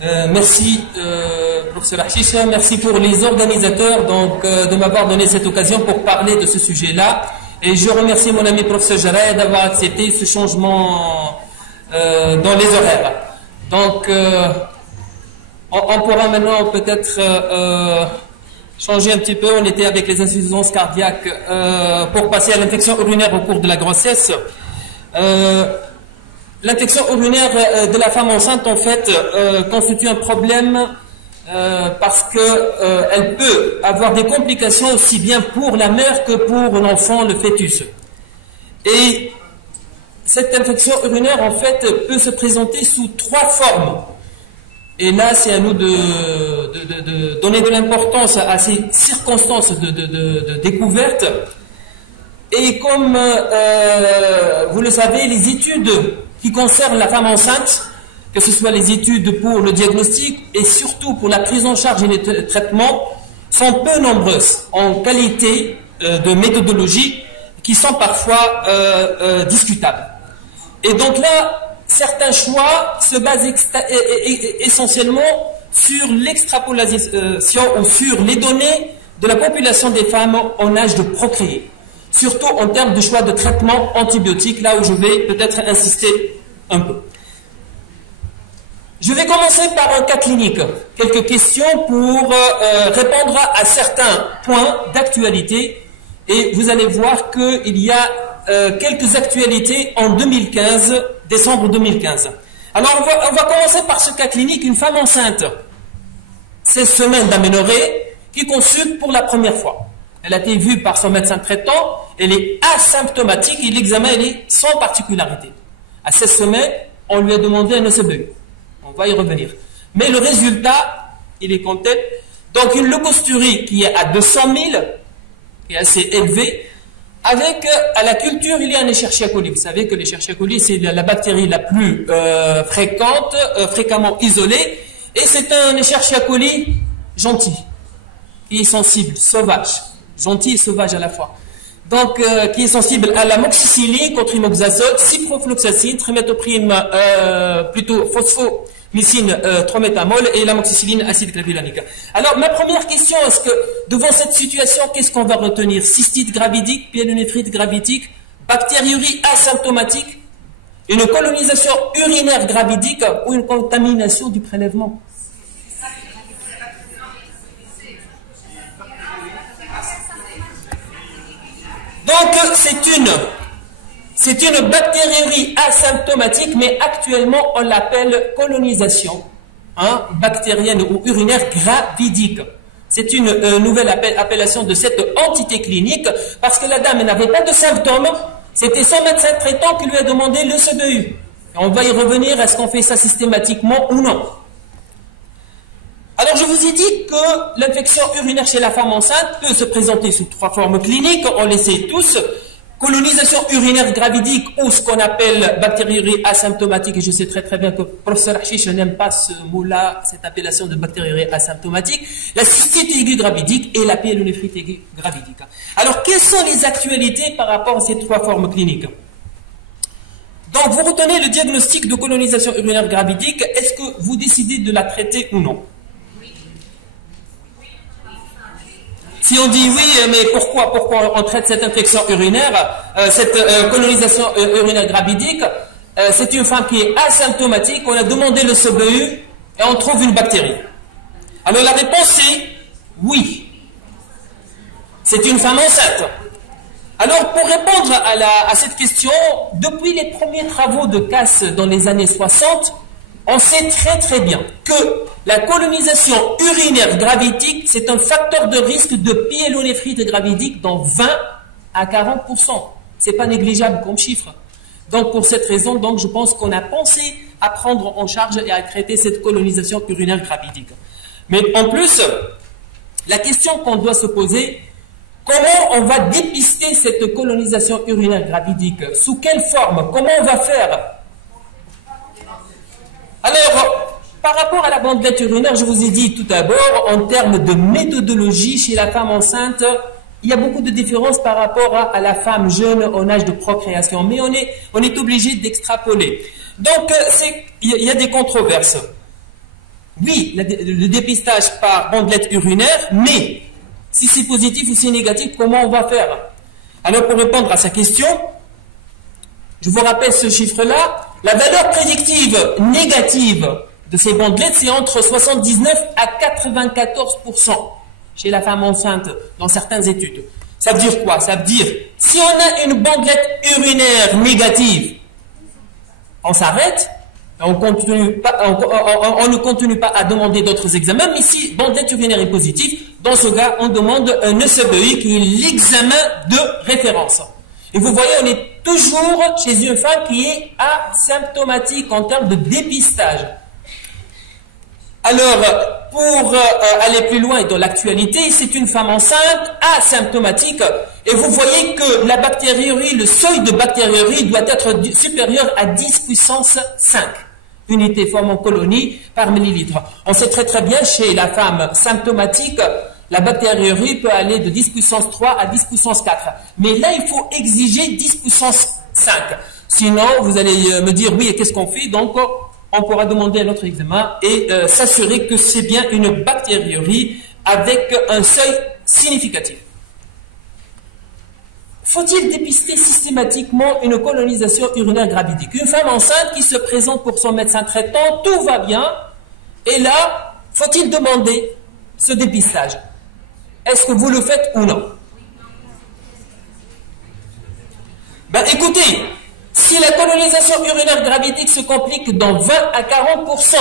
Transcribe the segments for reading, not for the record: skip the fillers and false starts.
Merci, professeur Hachicha, merci pour les organisateurs de m'avoir donné cette occasion pour parler de ce sujet-là. Et je remercie mon ami professeur Jarrah d'avoir accepté ce changement dans les horaires. Donc, on pourra maintenant peut-être changer un petit peu. On était avec les insuffisances cardiaques pour passer à l'infection urinaire au cours de la grossesse. L'infection urinaire de la femme enceinte, en fait, constitue un problème parce qu'elle peut avoir des complications aussi bien pour la mère que pour l'enfant, le fœtus. Et cette infection urinaire, en fait, peut se présenter sous 3 formes. Et là, c'est à nous de donner de l'importance à ces circonstances de découverte. Et comme vous le savez, les études qui concernent la femme enceinte, que ce soit les études pour le diagnostic et surtout pour la prise en charge et le traitement, sont peu nombreuses en qualité de méthodologie qui sont parfois discutables. Et donc là, certains choix se basent essentiellement sur l'extrapolation ou sur les données de la population des femmes en âge de procréer. Surtout en termes de choix de traitement antibiotique, là où je vais peut-être insister un peu. Je vais commencer par un cas clinique. Quelques questions pour répondre à certains points d'actualité. Et vous allez voir qu'il y a quelques actualités en 2015, décembre 2015. Alors on va commencer par ce cas clinique, une femme enceinte, 16 semaines d'aménorrhée, qui consulte pour la première fois. Elle a été vue par son médecin traitant, elle est asymptomatique et l'examen est sans particularité. À 16 semaines, on lui a demandé un ECBE. On va y revenir. Mais le résultat, il est comme tel. Donc une leucosturie qui est à 200 000, qui est assez élevée, avec à la culture, il y a un Escherichia coli. Vous savez que l'Escherichia coli, c'est la bactérie la plus fréquente, fréquemment isolée, et c'est un Escherichia coli gentil, qui est sensible, sauvage. Gentil et sauvage à la fois. Donc, qui est sensible à l'amoxicilline contre imoxazole, ciprofloxacine, trimétoprime, plutôt phosphomycine, trométamol et l'amoxicilline acide clavulanique. Alors, ma première question, est-ce que devant cette situation, qu'est-ce qu'on va retenir? Cystite gravidique, pyélonéphrite gravidique, bactériurie asymptomatique, une colonisation urinaire gravidique ou une contamination du prélèvement? Donc, c'est une bactériurie asymptomatique, mais actuellement, on l'appelle colonisation bactérienne ou urinaire gravidique. C'est une nouvelle appellation de cette entité clinique, parce que la dame n'avait pas de symptômes, c'était son médecin traitant qui lui a demandé le CBU. On va y revenir, est-ce qu'on fait ça systématiquement ou non? Alors, je vous ai dit que l'infection urinaire chez la femme enceinte peut se présenter sous 3 formes cliniques, on les sait tous. Colonisation urinaire gravidique ou ce qu'on appelle bactériurie asymptomatique, et je sais très bien que le professeur Hachicha n'aime pas ce mot-là, cette appellation de bactériurie asymptomatique, la cystite aiguë gravidique et la pyélonéphrite aiguë gravidique. Alors, quelles sont les actualités par rapport à ces 3 formes cliniques? Donc, vous retenez le diagnostic de colonisation urinaire gravidique, est-ce que vous décidez de la traiter ou non? Si on dit oui, mais pourquoi on traite cette infection urinaire, cette colonisation urinaire gravidique, c'est une femme qui est asymptomatique, on a demandé le CBU et on trouve une bactérie. Alors la réponse est oui. C'est une femme enceinte. Alors pour répondre à cette question, depuis les premiers travaux de Cass dans les années 60, on sait très bien que la colonisation urinaire gravidique, c'est un facteur de risque de pyélonéphrite gravidique dans 20 à 40%. C'est pas négligeable comme chiffre. Donc pour cette raison, donc, je pense qu'on a pensé à prendre en charge et à traiter cette colonisation urinaire gravidique. Mais en plus, la question qu'on doit se poser, comment on va dépister cette colonisation urinaire gravidique? Sous quelle forme? Comment on va faire? Alors, par rapport à la bandelette urinaire, je vous ai dit tout d'abord, en termes de méthodologie chez la femme enceinte, il y a beaucoup de différences par rapport à la femme jeune en âge de procréation, mais on est obligé d'extrapoler. Donc, il y a des controverses. oui, le dépistage par bandelette urinaire, mais si c'est positif ou si négatif, comment on va faire? Alors, pour répondre à sa question, je vous rappelle ce chiffre-là. La valeur prédictive négative de ces bandelettes, c'est entre 79 à 94% chez la femme enceinte dans certaines études. Ça veut dire quoi? Ça veut dire, si on a une bandelette urinaire négative, on s'arrête, on ne continue pas à demander d'autres examens, mais si bandelette urinaire est positive, dans ce cas, on demande un ECBI qui est l'examen de référence. Et vous voyez, on est toujours chez une femme qui est asymptomatique en termes de dépistage. Alors, pour aller plus loin dans l'actualité, c'est une femme enceinte asymptomatique et vous voyez que la bactériurie, le seuil de bactériurie doit être supérieur à 10 puissance 5 unités forme en colonie par millilitre. On sait très très bien chez la femme symptomatique, la bactériurie peut aller de 10 puissance 3 à 10 puissance 4. Mais là, il faut exiger 10 puissance 5. Sinon, vous allez me dire, oui, et qu'est-ce qu'on fait? Donc, on pourra demander un autre examen et s'assurer que c'est bien une bactériurie avec un seuil significatif. Faut-il dépister systématiquement une colonisation urinaire gravidique? Une femme enceinte qui se présente pour son médecin traitant, tout va bien, et là, faut-il demander ce dépistage? Est-ce que vous le faites ou non? Ben écoutez, si la colonisation urinaire gravidique se complique dans 20 à 40%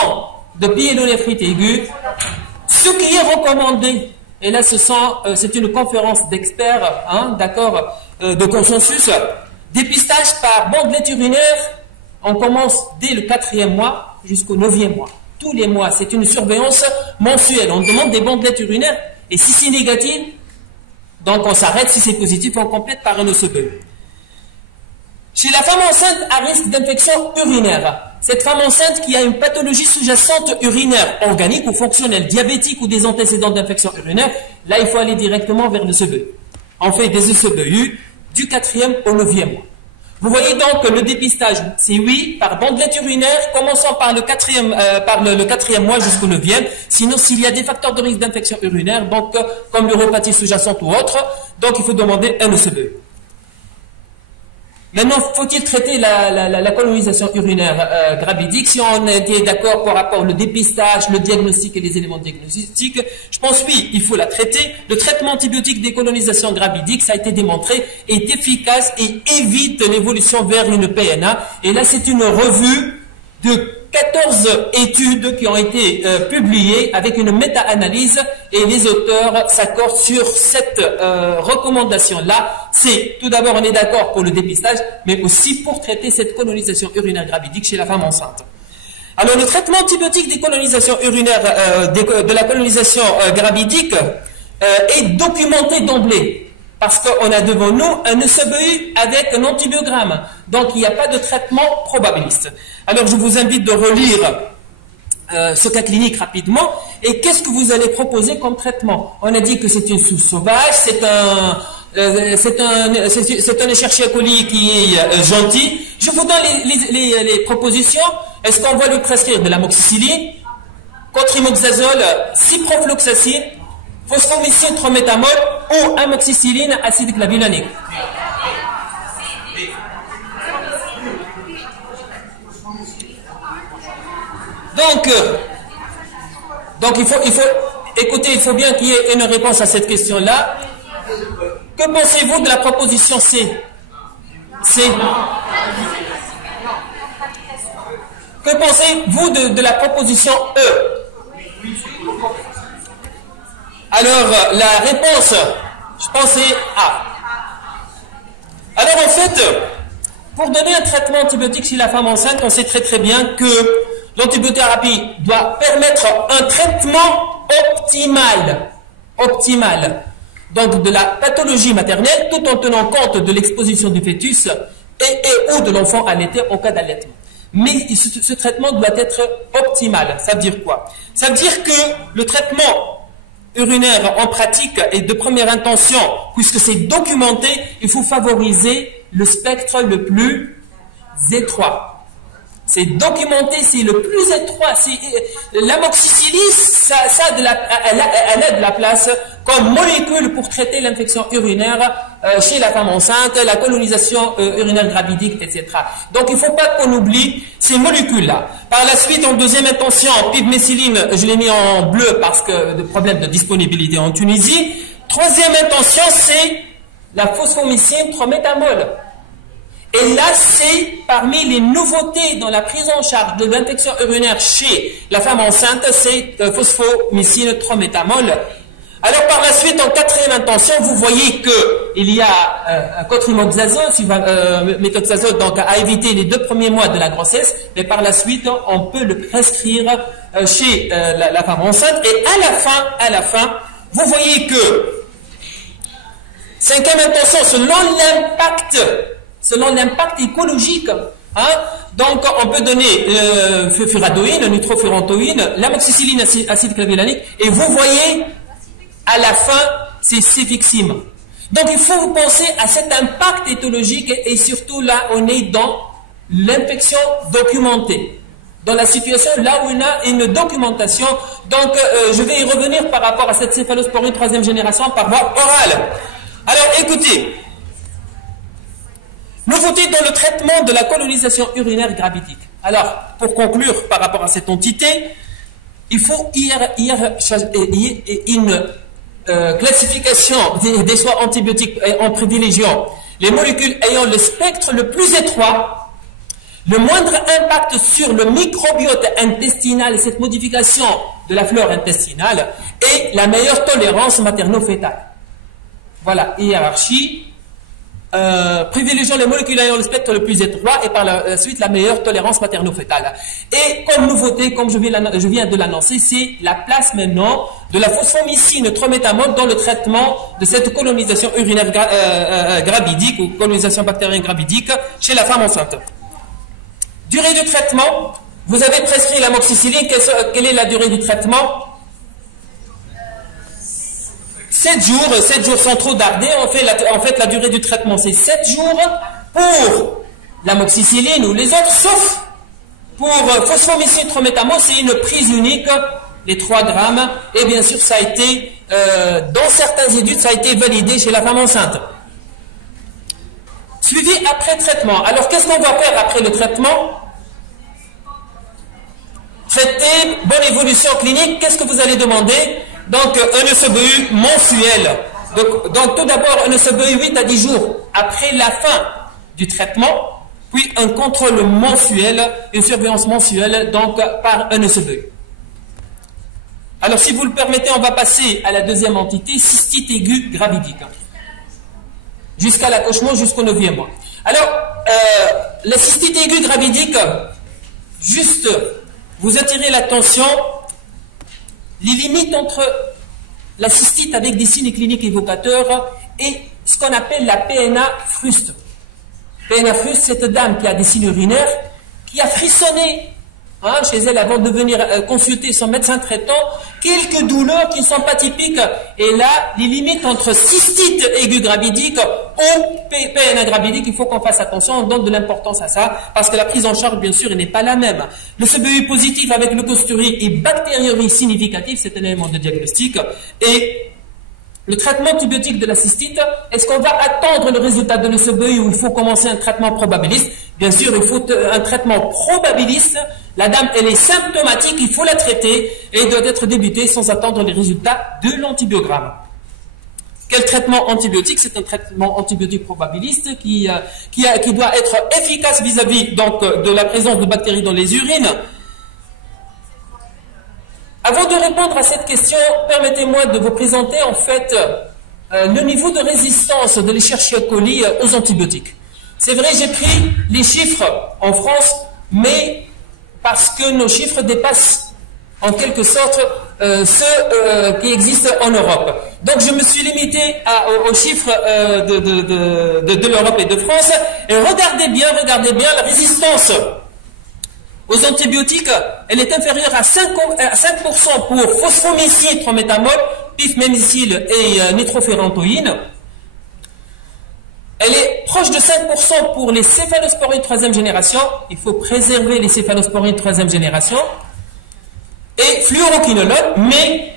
de pyélonéphrite aiguë, ce qui est recommandé, et là c'est une conférence d'experts, hein, d'accord, de consensus, dépistage par bandelette urinaire, on commence dès le 4e mois jusqu'au 9e mois. Tous les mois, c'est une surveillance mensuelle. On demande des bandelettes urinaires, et si c'est négatif, donc on s'arrête, si c'est positif, on complète par un ECBE. Chez la femme enceinte à risque d'infection urinaire, cette femme enceinte qui a une pathologie sous-jacente urinaire, organique ou fonctionnelle, diabétique ou des antécédents d'infection urinaire, là il faut aller directement vers le CBU. On fait des ECBU du 4e au 9e mois. Vous voyez donc que le dépistage, c'est oui, par bandelette urinaire, commençant par le 4e mois jusqu'au 9e. Sinon, s'il y a des facteurs de risque d'infection urinaire, donc comme l'uropathie sous-jacente ou autre, donc il faut demander un ECBE. Maintenant, faut-il traiter la colonisation urinaire gravidique? Si on est d'accord par rapport au dépistage, le diagnostic et les éléments diagnostiques, je pense oui, il faut la traiter. Le traitement antibiotique des colonisations gravidiques, ça a été démontré, est efficace et évite l'évolution vers une PNA. Et là, c'est une revue de 14 études qui ont été publiées avec une méta-analyse et les auteurs s'accordent sur cette recommandation-là. C'est, tout d'abord, on est d'accord pour le dépistage, mais aussi pour traiter cette colonisation urinaire gravidique chez la femme enceinte. Alors, le traitement antibiotique des colonisations urinaires, de la colonisation gravidique est documenté d'emblée. Parce qu'on a devant nous un ECBU avec un antibiogramme. Donc, il n'y a pas de traitement probabiliste. Alors, je vous invite de relire ce cas clinique rapidement. Et qu'est-ce que vous allez proposer comme traitement? On a dit que c'est une souche sauvage, c'est un Escherichia-coli qui est gentil. Je vous donne les propositions. Est-ce qu'on va lui prescrire de l'amoxicilline, cotrimoxazole, ciprofloxacine, phosphomycine, trométamol ou amoxicilline, acide clavulanique? Donc il faut écoutez, il faut bien qu'il y ait une réponse à cette question-là. Que pensez-vous de la proposition C? Que pensez-vous de la proposition E? Alors, la réponse, je pense, c'est A. Alors, en fait, pour donner un traitement antibiotique chez la femme enceinte, on sait très très bien que l'antibiothérapie doit permettre un traitement optimal, donc de la pathologie maternelle, tout en tenant compte de l'exposition du fœtus et ou de l'enfant allaité en cas d'allaitement. Mais ce traitement doit être optimal. Ça veut dire quoi? Ça veut dire que le traitement urinaire en pratique et de première intention, puisque c'est documenté, il faut favoriser le spectre le plus étroit. C'est documenté, c'est le plus étroit. L'amoxicilline, elle a de la place comme molécule pour traiter l'infection urinaire chez la femme enceinte, la colonisation urinaire gravidique, etc. Donc il ne faut pas qu'on oublie ces molécules-là. Par la suite, en deuxième intention, pivméthyline, je l'ai mis en bleu parce que de problème de disponibilité en Tunisie. Troisième intention, c'est la phosphomycine 3-métamol. Et là, c'est parmi les nouveautés dans la prise en charge de l'infection urinaire chez la femme enceinte, c'est phosphomycine 3-métamol. Alors par la suite, en quatrième intention, vous voyez qu'il y a un cotrimoxazole, méthoxazole, donc à éviter les 2 premiers mois de la grossesse, mais par la suite, on peut le prescrire chez la femme enceinte. Et à la fin, vous voyez que cinquième intention, selon l'impact écologique, donc on peut donner furadoïne, nitrofurantoïne, l'amoxicilline, acide clavulanique, et vous voyez à la fin c'est cefixime. Donc il faut penser à cet impact éthologique et surtout là on est dans l'infection documentée, dans la situation là où on a une documentation. Donc je vais y revenir par rapport à cette céphalosporine 3e génération par voie orale. Alors écoutez, nouveauté dans le traitement de la colonisation urinaire gravidique. Alors, pour conclure par rapport à cette entité, il faut une classification des soins antibiotiques en privilégiant les molécules ayant le spectre le plus étroit, le moindre impact sur le microbiote intestinal et cette modification de la flore intestinale, et la meilleure tolérance materno-fétale. Voilà, hiérarchie. Privilégiant les molécules ayant le spectre le plus étroit et par la suite la meilleure tolérance materno-fétale. Et comme nouveauté, comme je viens de l'annoncer, c'est la place maintenant de la phosphomycine 3-métamol dans le traitement de cette colonisation urinaire gravidique ou colonisation bactérienne gravidique chez la femme enceinte. Durée du traitement, vous avez prescrit l'amoxicilline, quelle est la durée du traitement? 7 jours sans trop darder. En fait, la durée du traitement, c'est 7 jours pour l'amoxicilline ou les autres, sauf pour phosphomycine 3-métamol, c'est une prise unique, les 3 grammes, et bien sûr, ça a été, dans certaines études, ça a été validé chez la femme enceinte. Suivi après traitement. Alors, qu'est-ce qu'on va faire après le traitement? Traiter, bonne évolution clinique, qu'est-ce que vous allez demander? Donc, un ECBU mensuel. Donc tout d'abord, un ECBU 8 à 10 jours après la fin du traitement, puis un contrôle mensuel, une surveillance mensuelle, donc par un ECBU. Alors, si vous le permettez, on va passer à la deuxième entité, cystite aiguë gravidique. Jusqu'à l'accouchement, jusqu'au 9e mois. Alors, la cystite aiguë gravidique, juste, vous attirez l'attention, les limites entre la cystite avec des signes cliniques évocateurs et ce qu'on appelle la PNA fruste. PNA fruste, cette dame qui a des signes urinaires, qui a frissonné chez elle avant de venir consulter son médecin traitant, quelques douleurs qui ne sont pas typiques. Et là, les limites entre cystite aiguë gravidique ou PNA gravidique, il faut qu'on fasse attention, on donne de l'importance à ça, parce que la prise en charge, bien sûr, elle n'est pas la même. Le CBU positif avec leucosturie et bactériurie significative, c'est un élément de diagnostic. Et le traitement antibiotique de la cystite, est-ce qu'on va attendre le résultat de l'ECBU ou il faut commencer un traitement probabiliste? Bien sûr, il faut un traitement probabiliste. La dame, elle est symptomatique, il faut la traiter et doit être débutée sans attendre les résultats de l'antibiogramme. Quel traitement antibiotique? C'est un traitement antibiotique probabiliste qui doit être efficace vis-à-vis donc de la présence de bactéries dans les urines. Avant de répondre à cette question, permettez-moi de vous présenter en fait le niveau de résistance de l'Escherichia coli aux antibiotiques. C'est vrai, j'ai pris les chiffres en France, mais parce que nos chiffres dépassent en quelque sorte ceux qui existent en Europe. Donc je me suis limité aux chiffres de l'Europe et de France. Et regardez bien, la résistance aux antibiotiques, elle est inférieure à 5% pour phosphomycine 3-métamol, pifmémycine et nitrofurantoïne. Elle est proche de 5% pour les céphalosporines 3e génération. Il faut préserver les céphalosporines 3e génération. Et fluoroquinolone, mais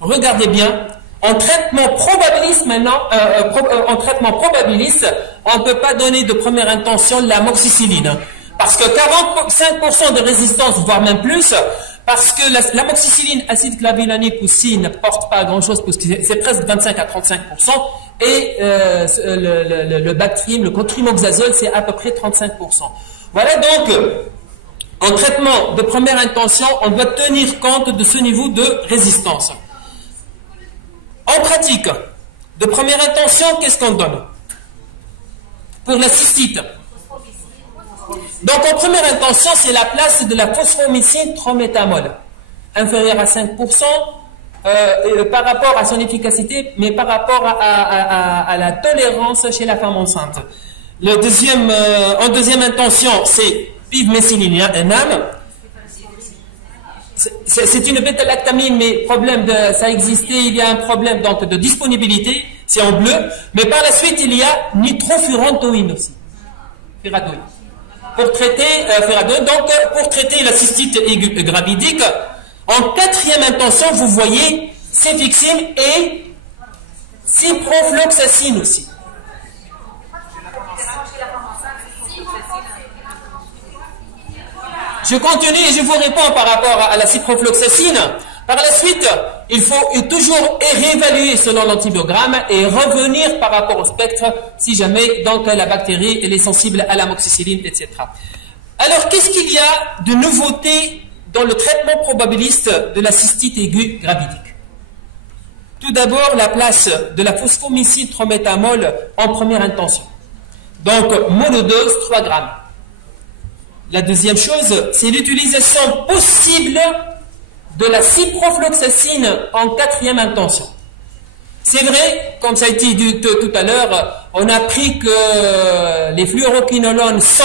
regardez bien, en traitement probabiliste maintenant, on ne peut pas donner de première intention l'amoxicilline. Parce que 45% de résistance, voire même plus, parce que l'amoxicilline acide clavulanique aussi ne porte pas grand-chose, parce que c'est presque 25 à 35%, et le Bactrim, le cotrimoxazole, c'est à peu près 35%. Voilà donc, en traitement de première intention, on doit tenir compte de ce niveau de résistance. En pratique, de première intention, qu'est-ce qu'on donne? Pour la cystite. Donc en première intention, c'est la place de la phosphomycine trométamol, inférieure à 5% par rapport à son efficacité, mais par rapport à la tolérance chez la femme enceinte. En deuxième intention, c'est pivméthyliname. C'est une bêta-lactamine, mais ça existait, il y a un problème donc, de disponibilité, c'est en bleu, mais par la suite, il y a nitrofurantoïne aussi, furantoïne. Pour traiter la cystite aiguë gravidique, en quatrième intention, vous voyez céfixime et ciprofloxacine aussi. Je continue et je vous réponds par rapport à la ciprofloxacine. Par la suite, il faut toujours réévaluer selon l'antibiogramme et revenir par rapport au spectre si jamais donc, la bactérie elle est sensible à l'amoxicilline, etc. Alors, qu'est-ce qu'il y a de nouveauté dans le traitement probabiliste de la cystite aiguë gravidique? Tout d'abord, la place de la phosphomycine trométamol en première intention. Donc, monodose 3 grammes. La deuxième chose, c'est l'utilisation possible de la ciprofloxacine en quatrième intention. C'est vrai, comme ça a été dit tout à l'heure, on a appris que les fluoroquinolones sont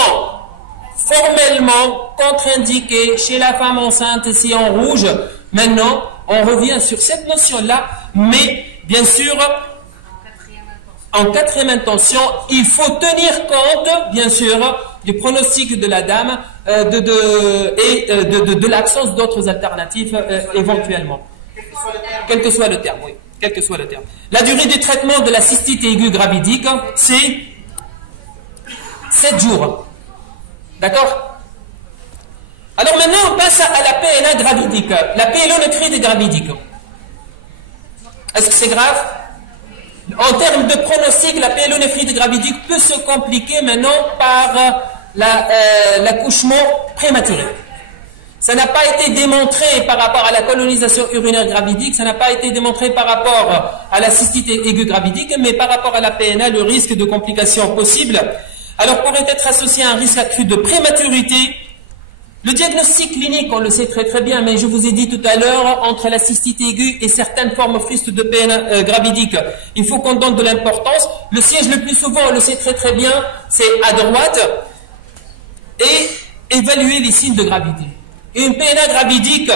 formellement contre-indiqués chez la femme enceinte ici en rouge. Maintenant, on revient sur cette notion-là, mais bien sûr, en quatrième intention, il faut tenir compte, bien sûr, du pronostic de la dame et de l'absence d'autres alternatives éventuellement. Quel que soit le terme, oui. Quel que soit le terme. La durée du traitement de la cystite aiguë gravidique, c'est 7 jours. D'accord? Alors maintenant, on passe à la PNA gravidique, la pyélonéphrite gravidique. Est-ce que c'est grave? En termes de pronostic, la pyélonéphrite gravidique peut se compliquer maintenant par l'accouchement prématuré. Ça n'a pas été démontré par rapport à la colonisation urinaire gravidique, ça n'a pas été démontré par rapport à la cystite aiguë gravidique, mais par rapport à la PNA, le risque de complications possible. Alors pourrait être associé à un risque accru de prématurité. Le diagnostic clinique, on le sait très très bien, mais je vous ai dit tout à l'heure, entre la cystite aiguë et certaines formes frustes de PNA gravidique, il faut qu'on donne de l'importance. Le siège le plus souvent, on le sait très très bien, c'est à droite, et évaluer les signes de gravité. Et une PNA gravidique,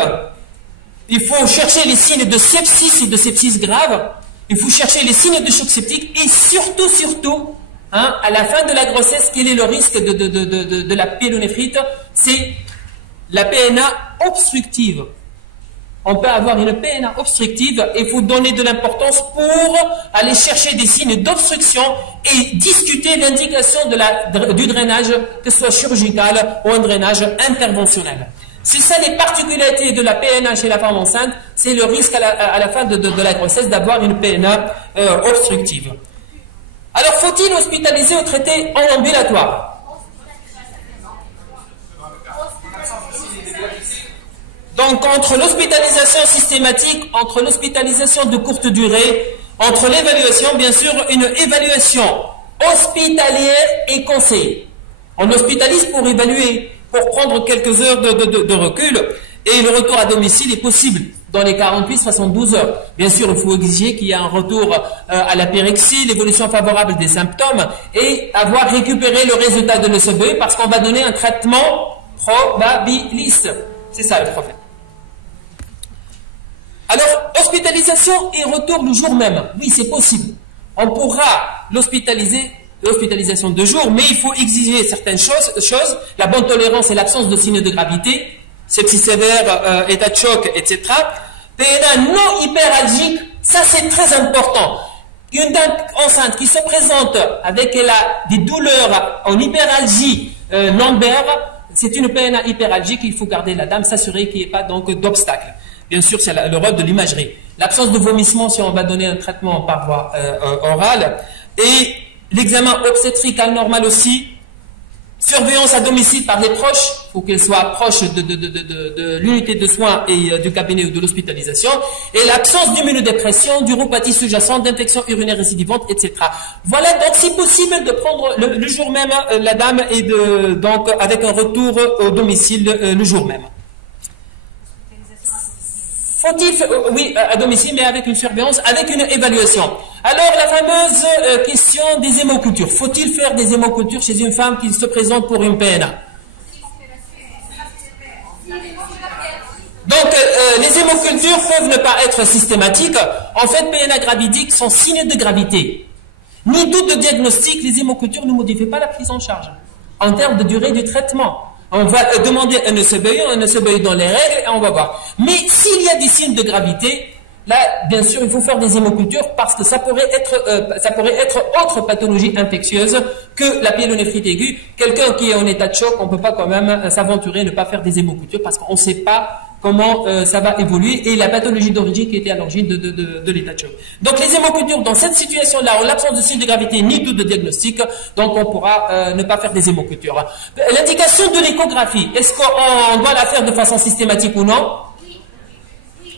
il faut chercher les signes de sepsis et de sepsis grave, il faut chercher les signes de choc septique, et surtout, à la fin de la grossesse, quel est le risque de la pyélonéphrite? C'est la PNA obstructive. On peut avoir une PNA obstructive et il faut donner de l'importance pour aller chercher des signes d'obstruction et discuter l'indication du drainage, que ce soit chirurgical ou un drainage interventionnel. C'est ça les particularités de la PNA chez la femme enceinte, c'est le risque à la fin de la grossesse d'avoir une PNA obstructive. Alors, faut-il hospitaliser ou traiter en ambulatoire? Donc, entre l'hospitalisation systématique, entre l'hospitalisation de courte durée, entre l'évaluation, bien sûr, une évaluation hospitalière est conseillée. On hospitalise pour évaluer, pour prendre quelques heures de recul, et le retour à domicile est possible dans les 48-72 heures. Bien sûr, il faut exiger qu'il y ait un retour à la pyrexie, l'évolution favorable des symptômes, et avoir récupéré le résultat de l'ECB, parce qu'on va donner un traitement probabiliste. C'est ça le problème. Alors, hospitalisation et retour le jour même. Oui, c'est possible. On pourra l'hospitaliser l'hospitalisation de jour, mais il faut exiger certaines choses, la bonne tolérance et l'absence de signes de gravité, sepsis sévère, état de choc, etc. PNA non hyperalgique, ça c'est très important. Une dame enceinte qui se présente avec des douleurs en hyperalgie lombaire, c'est une PNA hyperalgique, il faut garder la dame, s'assurer qu'il n'y ait pas donc d'obstacle. Bien sûr, c'est le rôle de l'imagerie. L'absence de vomissement, si on va donner un traitement par voie orale. Et l'examen obstétrique anormal aussi. Surveillance à domicile par les proches. Il faut qu'elle soit proche de l'unité de soins et du cabinet ou de l'hospitalisation. Et l'absence d'immunodépression, d'uropathie sous-jacente, d'infection urinaire récidivante, etc. Voilà, donc c'est possible de prendre le jour même la dame et donc avec un retour au domicile le jour même. Faut-il, oui, à domicile, mais avec une surveillance, avec une évaluation. Alors, la fameuse question des hémocultures. Faut-il faire des hémocultures chez une femme qui se présente pour une PNA? Donc, les hémocultures peuvent ne pas être systématiques. En fait, PNA gravidique sont signes de gravité. Ni doute de diagnostic, les hémocultures ne modifient pas la prise en charge en termes de durée du traitement. On va demander un ECBI dans les règles et on va voir. Mais s'il y a des signes de gravité, là, bien sûr, il faut faire des hémocultures parce que ça pourrait être autre pathologie infectieuse que la pyélonéphrite aiguë. Quelqu'un qui est en état de choc, on ne peut pas quand même s'aventurer à ne pas faire des hémocultures parce qu'on ne sait pas comment ça va évoluer et la pathologie d'origine qui était à l'origine de l'état de choc. Donc les hémocultures, dans cette situation-là, en l'absence de signes de gravité ni doute de diagnostic, donc on pourra ne pas faire des hémocultures. L'indication de l'échographie, est-ce qu'on doit la faire de façon systématique ou non?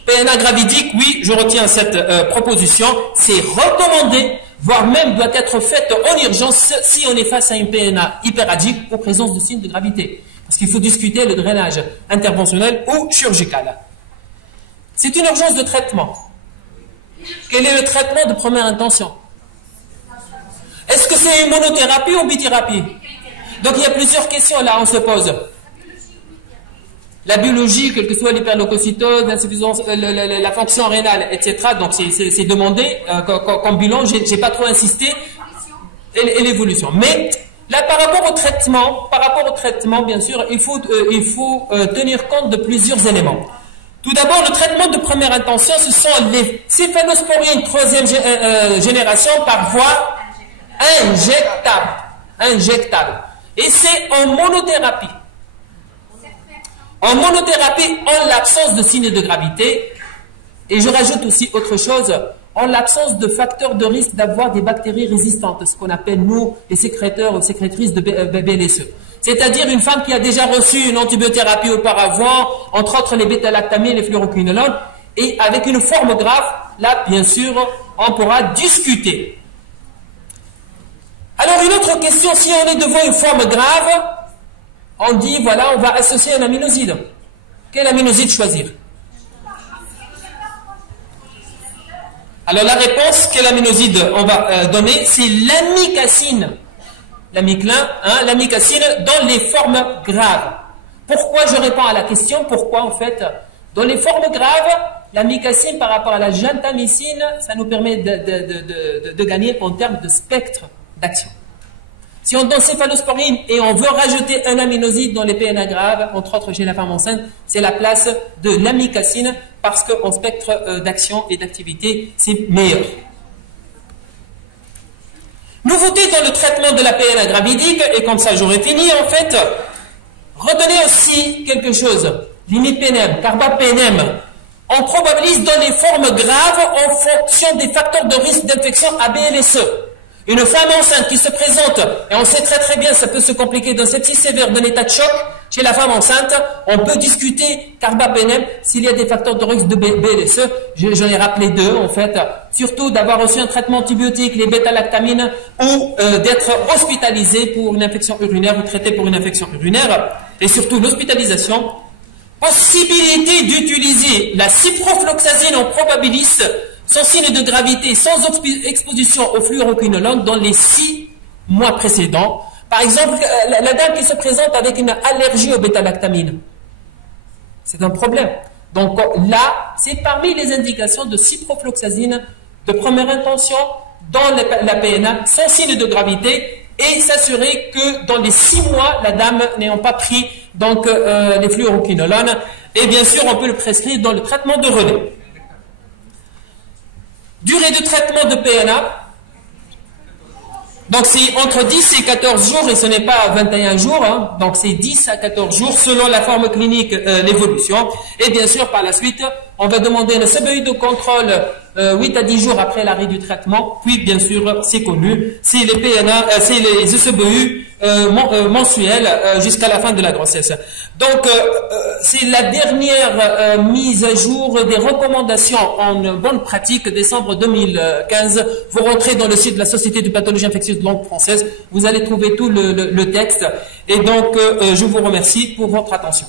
PNA gravidique, oui, je retiens cette proposition, c'est recommandé, voire même doit être faite en urgence si on est face à une PNA hyperalgique ou présence de signes de gravité. Parce qu'il faut discuter le drainage interventionnel ou chirurgical. C'est une urgence de traitement. Quel est le traitement de première intention? Est-ce que c'est une monothérapie ou bithérapie? Donc il y a plusieurs questions là, on se pose. La biologie, quelle que soit l'hyperleucocytose, l'insuffisance, la fonction rénale, etc. Donc c'est demandé comme bilan, j'ai pas trop insisté, et l'évolution. Mais là, par rapport au traitement, bien sûr, il faut tenir compte de plusieurs éléments. Tout d'abord, le traitement de première intention, ce sont les céphalosporines troisième génération par voie injectable. Et c'est en monothérapie. En monothérapie, en l'absence de signes de gravité, et je rajoute aussi autre chose, en l'absence de facteurs de risque d'avoir des bactéries résistantes, ce qu'on appelle, nous, les sécréteurs ou sécrétrices de BLSE. C'est-à-dire une femme qui a déjà reçu une antibiothérapie auparavant, entre autres les bêta-lactamines, les fluoroquinolones, et avec une forme grave, là, bien sûr, on pourra discuter. Alors, une autre question, si on est devant une forme grave, on dit, voilà, on va associer un aminoside. Quel aminoside choisir? Alors la réponse, quel aminoside on va donner, c'est l'amicacine. L'amicacine dans les formes graves. Pourquoi je réponds à la question? Pourquoi en fait? Dans les formes graves, l'amicacine par rapport à la gentamicine, ça nous permet de gagner en termes de spectre d'action. Si on donne céphalosporine et on veut rajouter un aminoside dans les PNA graves, entre autres chez la femme enceinte, c'est la place de l'amicacine parce qu'en spectre d'action et d'activité, c'est meilleur. Nouveauté dans le traitement de la PNA gravidique, et comme ça j'aurais fini en fait, retenez aussi quelque chose, l'imipénem, carbapénem, on probabilise dans les formes graves en fonction des facteurs de risque d'infection à BLSE. Une femme enceinte qui se présente, et on sait très très bien, ça peut se compliquer d'un sepsis sévère, d'un état de choc, chez la femme enceinte, on peut discuter carbapénem s'il y a des facteurs de risque de BLSE. J'en ai rappelé deux en fait, surtout d'avoir reçu un traitement antibiotique, les bêta-lactamines, ou d'être hospitalisé pour une infection urinaire ou traité pour une infection urinaire, et surtout l'hospitalisation. Possibilité d'utiliser la ciprofloxacine en probabiliste sans signe de gravité, sans exposition au fluoroquinolone dans les 6 mois précédents. Par exemple, la dame qui se présente avec une allergie aux bêta-lactamines, c'est un problème. Donc là, c'est parmi les indications de ciprofloxacine de première intention dans la PNA sans signe de gravité et s'assurer que dans les 6 mois, la dame n'ayant pas pris donc, les fluoroquinolones. Et bien sûr, on peut le prescrire dans le traitement de relais. Durée de traitement de PNA. Donc c'est entre 10 et 14 jours et ce n'est pas 21 jours, hein. Donc c'est 10 à 14 jours selon la forme clinique, l'évolution. Et bien sûr par la suite, on va demander un SBU de contrôle 8 à 10 jours après l'arrêt du traitement. Puis bien sûr, c'est connu, c'est les PNA, c'est les SBU mensuels jusqu'à la fin de la grossesse. Donc c'est la dernière mise à jour des recommandations en bonne pratique, décembre 2015. Vous rentrez dans le site de la Société de pathologie infectieuse de langue française, vous allez trouver tout le texte. Et donc je vous remercie pour votre attention.